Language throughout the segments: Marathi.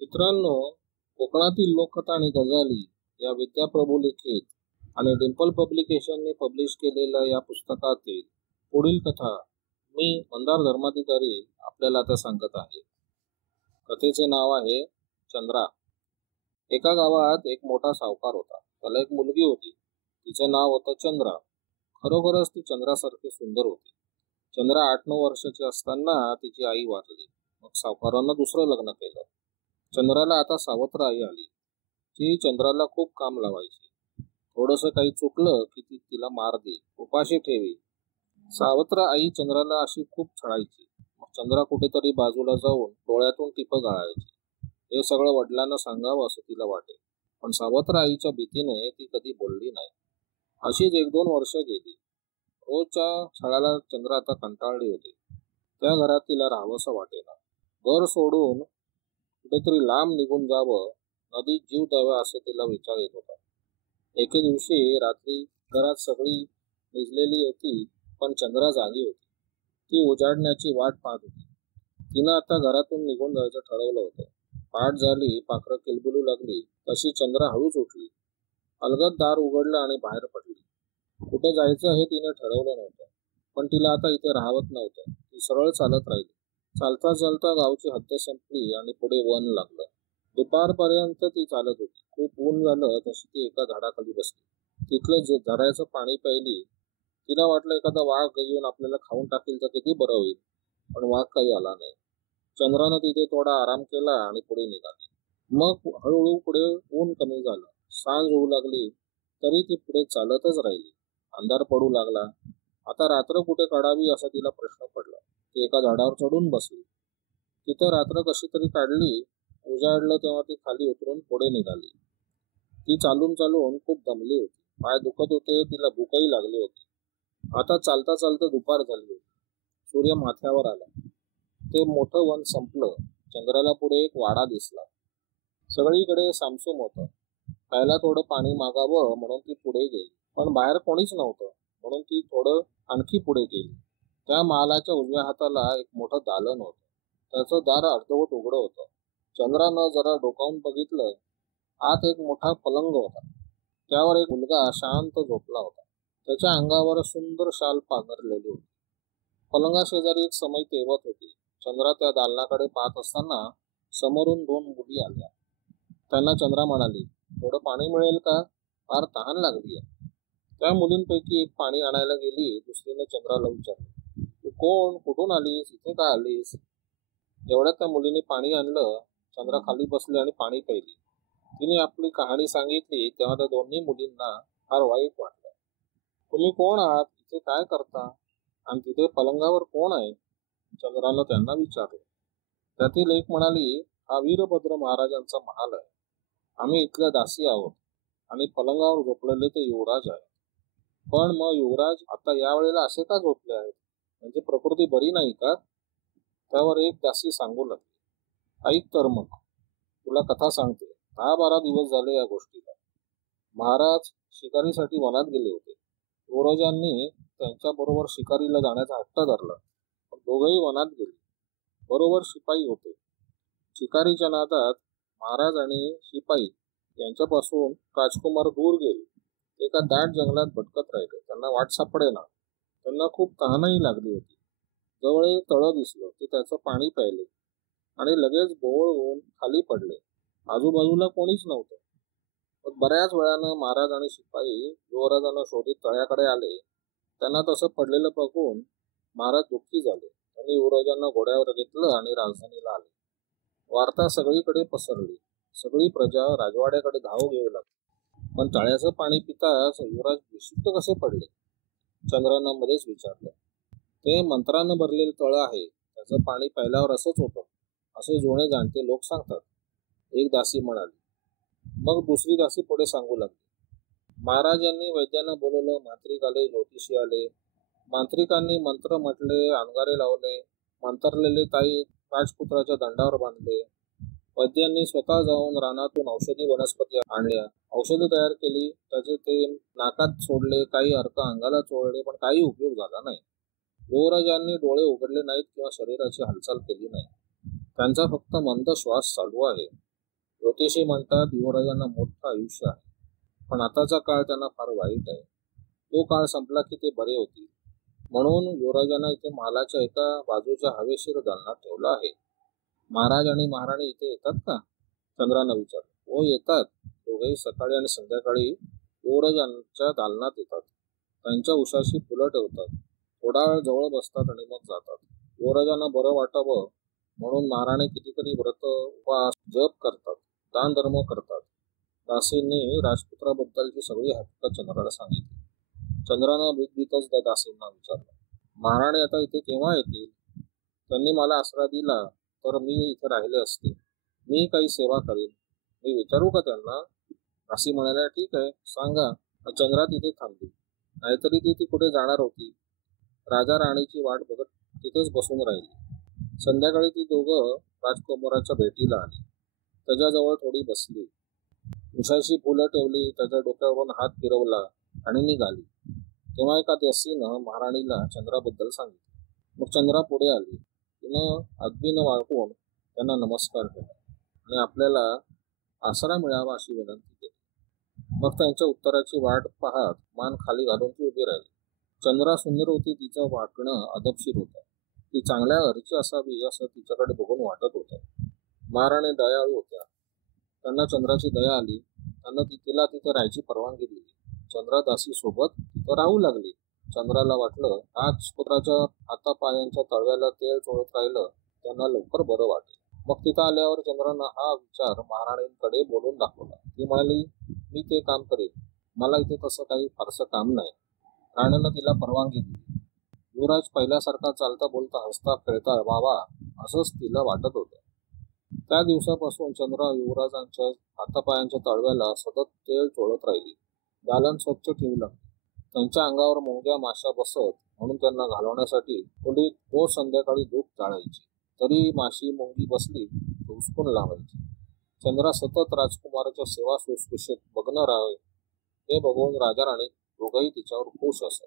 मित्रांनो, कोकणातील लोककथा आणि गझाली या विद्याप्रभू लिखित आणि डिंपल पब्लिकेशनने पब्लिश केलेल्या या पुस्तकातील पुढील कथा मी मंदार धर्माधिकारी आपल्याला आता सांगत आहे. कथेचे नाव आहे चंद्रा. एका गावात एक मोठा सावकार होता. त्याला एक मुलगी होती. तिचं नाव होतं चंद्रा. खरोखरच ती चंद्रासारखी सुंदर होती. चंद्रा 8-9 वर्षाची असताना तिची आई वारली. मग सावकारानं दुसरं लग्न केलं. चंद्राला आता सावत्र आई आली. ती चंद्राला खूप काम लावायची. थोडंसं काही चुकलं की ती तिला मार दे, उपाशी ठेवी. सावत्र आई चंद्राला अशी खूप छळायची. मग चंद्रा कुठेतरी बाजूला जाऊन डोळ्यातून टिपं गाळायची. हे सगळं वडिलांना सांगावं असं तिला वाटे, पण सावत्र आईच्या भीतीने ती कधी बोलली नाही. अशीच 1-2 वर्ष गेली. रोजच्या छळाला चंद्रा आता कंटाळली होती. त्या घरात तिला राहावंसं वाटेना. घर सोडून कुठेतरी लांब निघून जावं, नदीत जीव द्यावा असे तिला विचार येत होता. एके दिवशी रात्री घरात सगळी निजलेली होती, पण चंद्रा जागी होती. ती उजाडण्याची वाट पाहत होती. तिनं आता घरातून निघून जायचं ठरवलं होतं. पहाट झाली, पाखरं किलबिलू लागली तशी चंद्रा हळूच उठली. अलगद दार उघडलं आणि बाहेर पडली. कुठे जायचं हे तिने ठरवलं नव्हतं, पण तिला आता इथे राहावत नव्हतं. ती सरळ चालत राहिली. चालता चालता गावची हद्द संपली आणि पुढे वन लागलं. दुपारपर्यंत ती चालत होती. खूप ऊन झालं तशी ती एका झाडाखाली बसली. तिथलं झऱ्याचं पाणी प्यायली. तिला वाटलं एखादा वाघ येऊन आपल्याला खाऊन टाकेल तर किती बरं होईल, पण वाघ काही आला नाही. चंद्रानं तिथे थोडा आराम केला आणि पुढे निघाली. मग हळूहळू पुढे ऊन कमी झालं. सांज होऊ लागली तरी ती पुढे चालतच राहिली. अंधार पडू लागला. आता रात्र कुठे काढावी असा तिला प्रश्न पडला. ती एका झाडावर चढून बसली. तिथं रात्र कशी तरी काढली. उजाडलं तेव्हा ती खाली उतरून पुढे निघाली. ती चालून चालून खूप दमली होती. पाय दुखत होते. तिला भूकही लागली होती. आता चालता चालता दुपार झाली होती. सूर्य माथ्यावर आला. ते मोठं वन संपलं. चंद्राला पुढे एक वाडा दिसला. सगळीकडे सामसूम होतं. प्यायला थोडं पाणी मागावं म्हणून ती पुढे गेली, पण बाहेर कोणीच नव्हतं. म्हणून ती थोडं आणखी पुढे गेली. त्या महालाच्या उजव्या हाताला एक मोठं दालन होतं. त्याचं दार अर्धवट उघडं होतं. चंद्रानं जरा डोकावून बघितलं. आत एक मोठा पलंग होता. त्यावर एक मुलगा शांत झोपला होता. त्याच्या अंगावर सुंदर शाल पांघरलेली होती. पलंगाशेजारी एक समई तेवत होती. चंद्रा त्या दालनाकडे पाहत असताना समोरून 2 मुली आल्या. त्यांना चंद्रा म्हणाली, थोडं पाणी मिळेल का? फार तहान लागली आहे. त्या मुलींपैकी एक पाणी आणायला गेली. दुसरीने चंद्राला विचारलं, तू कोण? कुठून आलीस? इथे का आलीस? एवढ्यात त्या मुलीने पाणी आणलं. चंद्रा खाली बसली आणि पाणी प्यायली. तिने आपली कहाणी सांगितली तेव्हा त्या दोन्ही मुलींना फार वाईट वाटलं. तुम्ही कोण आहात? इथे काय करता? आणि तिथे पलंगावर कोण आहे? चंद्रानं त्यांना विचारलं. त्यातील एक म्हणाली, हा वीरभद्र महाराजांचा महाल आहे. आम्ही इथल्या दासी आहोत आणि पलंगावर झोपलेले ते युवराज आहेत. पण मग युवराज आता यावेळेला असे का झोपले आहेत? म्हणजे प्रकृती बरी नाही का? त्यावर एक दासी सांगू लागली, ऐक तर मग, तुला कथा सांगते. 10-12 दिवस झाले या गोष्टीला. महाराज शिकारीसाठी वनात गेले होते. युवराजांनी त्यांच्याबरोबर शिकारीला जाण्याचा हट्ट धरला, पण दोघंही वनात गेले. बरोबर शिपाई होते. शिकारीच्या नादात महाराज आणि शिपाई यांच्यापासून राजकुमार दूर गेले. ते एका दाट जंगलात भटकत राहिले. त्यांना वाट सापडेना. त्यांना खूप तहानही लागली होती. जवळ एक तळं दिसलं. ते त्याचं पाणी प्यायले आणि लगेच बोळ होऊन खाली पडले. आजूबाजूला कोणीच नव्हतं. पण बऱ्याच वेळानं महाराज आणि शिपाई युवराजांना शोधित तळ्याकडे आले. त्यांना तसं पडलेलं बघून महाराज दुःखी झाले. त्यांनी युवराजांना घोड्यावर घेतलं आणि राजधानीला आले. वार्ता सगळीकडे पसरली. सगळी प्रजा राजवाड्याकडे धाव घेऊ लागली. पण तळ्याचं पाणी पिताच युवराज बेशुद्ध कसे पडले? चंद्रानं मध्येच विचारलं. ते मंत्रानं भरलेलं तळं आहे. त्याचं पाणी प्यायल्यावर असंच होतं, असे जुने जाणते लोक सांगतात, एक दासी म्हणाली. मग दुसरी दासी पुढे सांगू लागली. महाराज यांनी वैद्यांना बोलवलं. मांत्रिक आले, ज्योतिषी आले. मांत्रिकांनी मंत्र म्हटले, अंगारे लावले. मंत्रलेले ताई राजपुत्राच्या दंडावर बांधले. वैद्यांनी स्वतः जाऊन रानातून औषधी वनस्पती आणल्या, औषधं तयार केली. त्याचे ते नाकात सोडले. काही अर्क अंगाला चोळले, पण काही उपयोग झाला नाही. युवराजांनी डोळे उघडले नाहीत किंवा शरीराची हालचाल केली नाही. त्यांचा फक्त मंद श्वास चालू आहे. ज्योतिषी म्हणतात युवराजांना मोठं आयुष्य आहे, पण आताचा काळ त्यांना फार वाईट आहे. तो काळ संपला की ते बरे होतील. म्हणून युवराजांना इथे महालाच्या एका बाजूच्या हवेशीर दालनात ठेवलं आहे. महाराज आणि महाराणी इथे येतात का? चंद्रानं विचारलं. हो, येतात. दोघेही सकाळी आणि संध्याकाळी युवराजांच्या दालनात येतात. त्यांच्या उशाशी फुलं ठेवतात, थोडा वेळ जवळ बसतात आणि मग जातात. युवराजांना बरं वाटावं म्हणून महाराणी कितीतरी व्रत, उपवास, जप करतात, दान धर्म करतात. दासींनी राजपुत्राबद्दलची सगळी हकीकत चंद्राला सांगितली. चंद्रानं भीतभीतच त्या दासींना विचारलं, महाराणी आता इथे केव्हा येतील? त्यांनी मला आसरा दिला तर मी इथे राहिले असते. मी काही सेवा करीन. मी विचारू का त्यांना? दासी म्हणाल्या, ठीक आहे, सांगा. चंद्रा तिथे थांबली. नाहीतरी ती कुठे जाणार होती? राजा राणीची वाट बघत तिथेच बसून राहिली. संध्याकाळी ती दोघं राजकुमाराच्या भेटीला आली. त्याच्याजवळ थोडी बसली, उशाशी फुलं ठेवली, त्याच्या डोक्यावरून हात फिरवला आणि निघाली. तेव्हा एका दासीनं महाराणीला चंद्राबद्दल सांगितलं. मग चंद्रा पुढे आली. तिनं अगदीनं वाळकून त्यांना नमस्कार केला आणि आपल्याला आसरा मिळावा अशी विनंती केली. मग त्यांच्या उत्तराची वाट पाहत मान खाली घालून ती उभी राहिली. चंद्रा सुंदर होती. तिचं वागणं अदबशीर होतं. ती चांगल्या घरची असावी असं तिच्याकडे बघून वाटत होतं. महाराणी दयाळू होत्या. त्यांना चंद्राची दया आली. त्यांना तिला तिथे राहायची परवानगी दिली. चंद्रा दासी सोबत तिथं राहू लागली. चंद्राला वाटलं राजपुत्राच्या हातापायांच्या तळव्याला तेल चोळत राहिलं त्यांना लवकर बरं वाटेल. मग तिथं आल्यावर चंद्रानं हा विचार महाराणींकडे बोलून दाखवला. ती म्हणाली, मी ते काम करेन. मला इथे तसं काही फारसं काम नाही. राणीनं तिला परवानगी दिली. युवराज पहिल्यासारखा चालता बोलता हसता खेळता व्हावा असंच तिला वाटत होतं. त्या दिवसापासून चंद्रा युवराजांच्या हातापायांच्या तळव्याला सतत तेल चोळत राहिली. दालन स्वच्छ ठेवलं. त्यांच्या अंगावर मुंग्या माशा बसत म्हणून त्यांना घालवण्यासाठी खोलीत रोज संध्याकाळी धूप जाळायची. तरी माशी मुंगी बसली हुसकून लावायची. चंद्रा सतत राजकुमाराच्या सेवा सुश्रूषेत बघणं राहावे हे बघून राजा राणी दोघंही तिच्यावर खुश असत.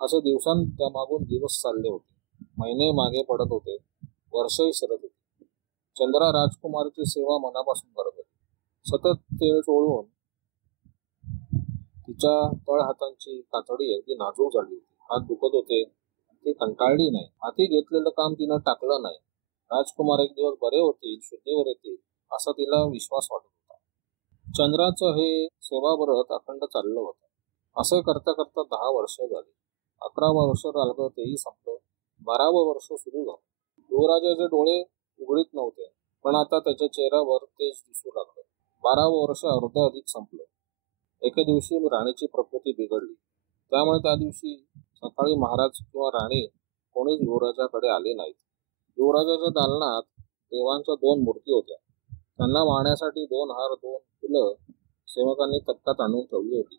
असे दिवसांच्या मागून दिवस चालले होते. महिने मागे पडत होते. वर्षही सरत होती. चंद्रा राजकुमाराची सेवा मनापासून करत होती. सतत तेल चोळून तिच्या तळ हातांची कातडी अगदी नाजूक झाली होती. हात दुखत होते. ती कंटाळली नाही. हाती घेतलेलं काम तिनं टाकलं नाही. राजकुमार एक दिवस बरे होतील, शुद्धीवर येतील असा तिला विश्वास वाटत होता. चंद्राचं हे सेवाव्रत अखंड चाललं होतं. असे करता करता 10 वर्ष झाली. 11वं वर्ष लागलं तेही संपलं. 12वं वर्ष सुरू झालं. युवराजाचे डोळे उघडीत नव्हते, पण आता त्याच्या चेहऱ्यावर तेज दिसू लागलं. 12वं वर्ष अर्ध अधिक संपलं. एके दिवशी राणीची प्रकृती बिघडली. त्यामुळे त्या दिवशी सकाळी महाराज किंवा राणी कोणीच युवराजाकडे आले नाहीत. युवराजाच्या दालनात देवांच्या 2 मूर्ती होत्या. त्यांना वाहण्यासाठी 2 हार, 2 फुलं सेवकांनी तक्त्यात आणून ठेवली होती.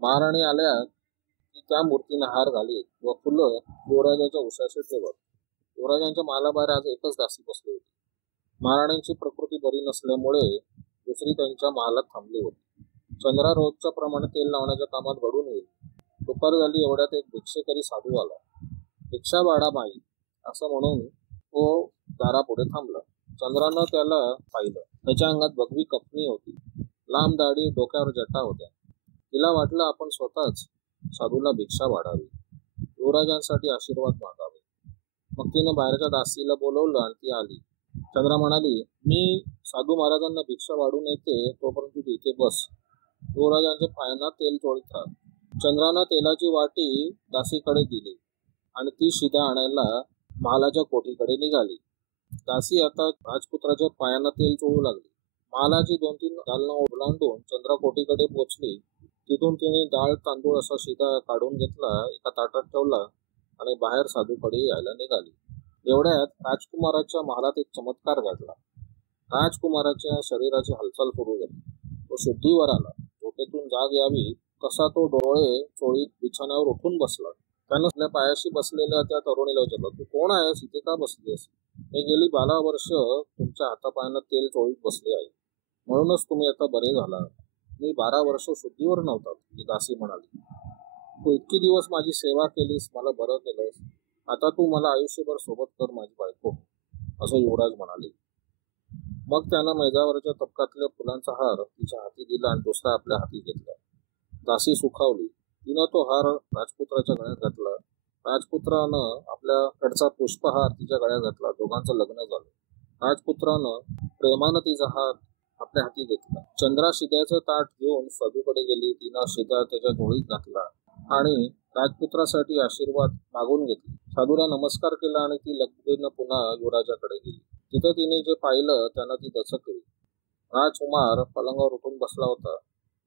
महाराणी आल्या की त्या मूर्तीने हार घालीत व फुलं युवराजाच्या उशाशी ठेवत. युवराजांच्या मालाबाहेर आज एकच दासी बसली होती. महाराणींची प्रकृती बरी नसल्यामुळे दुसरी त्यांच्या महालात थांबली होती. चंद्रा रोजच्या प्रमाणे तेल लावण्याच्या कामात घडून येईल. दुपार झाली एवढ्यात एक भिक्षेकरी साधू आला. भिक्षा वाढा बाई असं म्हणून तो दारापुढे थांबला. चंद्रानं त्याला पाहिलं. त्याच्या अंगात भगवी कपणी होती. लांब दाढी, डोक्यावर जटा होत्या. तिला वाटलं आपण स्वतःच साधूला भिक्षा वाढावी, युवराजांसाठी आशीर्वाद मागावे. मग तिनं बाहेरच्या दासीला बोलवलं आणि ती आली. चंद्रा म्हणाली, मी साधू महाराजांना भिक्षा वाढून येते, तोपर्यंत तू इथे बस. युवराजांच्या पायांना तेल चोळत राहा. चंद्रानं तेलाची वाटी दासीकडे दिली आणि ती शिदा आणायला महालाच्या कोठीकडे निघाली. दासी आता राजपुत्राच्या पायांना तेल चोळू लागली. महालाची 2-3 दालनं ओलांडून चंद्रा कोठीकडे पोचली. तिथून तिने डाळ तांदूळ असा शिदा काढून घेतला, एका ताटात ठेवला आणि बाहेर साधूकडे यायला निघाली. एवढ्यात राजकुमाराच्या महालात एक चमत्कार घडला. राजकुमाराच्या शरीराची हालचाल सुरू झाली. तो शुद्धीवर आला. झोपेतून जाग यावी कसा तो डोळे चोळीत बिछाण्यावर उठून बसला. त्यानं आपल्या पायाशी बसलेल्या त्या तरुणीला विचारलं, तू कोण आहेस? इथे का बसलीस? मी गेली 12 वर्ष तुमच्या हातापायांना तेल चोळीत बसले आहे, म्हणूनच तुम्ही आता बरे झाला. मी 12 वर्ष शुद्धीवर नव्हता, ती दासी म्हणाली. तू इतकी दिवस माझी सेवा केलीस, मला बरं केलंस. आता तू मला आयुष्यभर सोबत कर माझी बायको, असं युवराज म्हणाले. मग त्यानं मेजावरच्या तपकातल्या फुलांचा हार तिच्या हाती दिला आणि दुसरा आपल्या हाती घेतला. दासी सुखावली. तिनं तो हार राजपुत्राच्या गळ्यात घातला. राजपुत्रानं आपल्याकडचा पुष्पहार तिच्या गळ्यात घातला. दोघांचं लग्न झालं. राजपुत्रानं प्रेमानं तिचा हात आपल्या हाती घेतला. चंद्रा शिद्याचं ताट घेऊन साधूकडे गेली. तिनं शिदा त्याच्या झोळीत घातला आणि राजपुत्रासाठी आशीर्वाद मागून घेतले. साधूला नमस्कार केला आणि ती लगबगीनं पुन्हा युवराजाकडे गेली. तिथं तिने जे पाहिलं त्यानं ती दचकली. राजकुमार पलंगावर उठून बसला होता.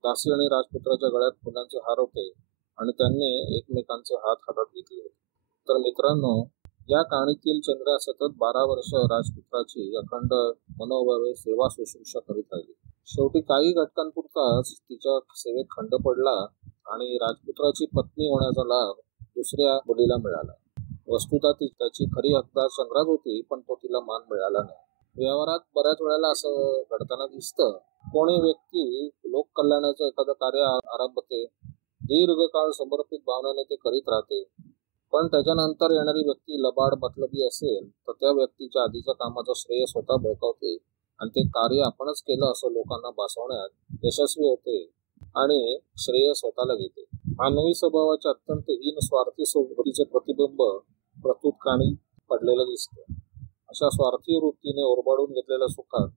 दासी आणि राजपुत्राच्या गळ्यात फुलांचे हार होते आणि त्यांनी एकमेकांचे हात हातात घेतले होते. तर मित्रांनो, या कहाणीतील चंद्रा सतत 12 वर्ष राजपुत्राची अखंड मनोभावे सेवा शुश्रूषा करीत राहिली. शेवटी काही घटकांपुरताच तिच्या सेवेत खंड पडला आणि राजपुत्राची पत्नी होण्याचा लाभ दुसऱ्या मुलीला मिळाला. वस्तुतः त्याची खरी हकदार चंद्राच होती, पण तो तिला मान मिळाला नाही. व्यवहारात बऱ्याच वेळेला असं घडताना दिसतं. कोणी व्यक्ती लोककल्याणाचं एखादं कार्य आरंभते, दीर्घकाळ समर्पित भावनेने ते करीत राहते, पण त्याच्यानंतर येणारी व्यक्ती लबाड मतलबी असेल तर त्या व्यक्तीच्या आधीच्या कामाचं श्रेय स्वतः बळकावते आणि ते कार्य आपणच केलं असं लोकांना भासवण्यात यशस्वी होते आणि श्रेय स्वतःला घेते. मानवी स्वभावाच्या अत्यंत हीन स्वार्थी वृत्तीचे प्रतिबिंब प्रस्तुत कहाणी पडलेलं दिसतं. अशा स्वार्थी वृत्तीने ओरबाडून घेतलेल्या सुखात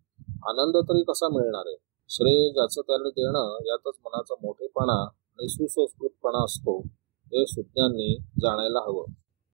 आनंद तरी कसा मिळणार आहे? श्रेय ज्याचं त्याला देणं यातच मनाचा मोठेपणा आणि सुसंस्कृतपणा असतो, हे सुज्ञांनी जाणायला हवं.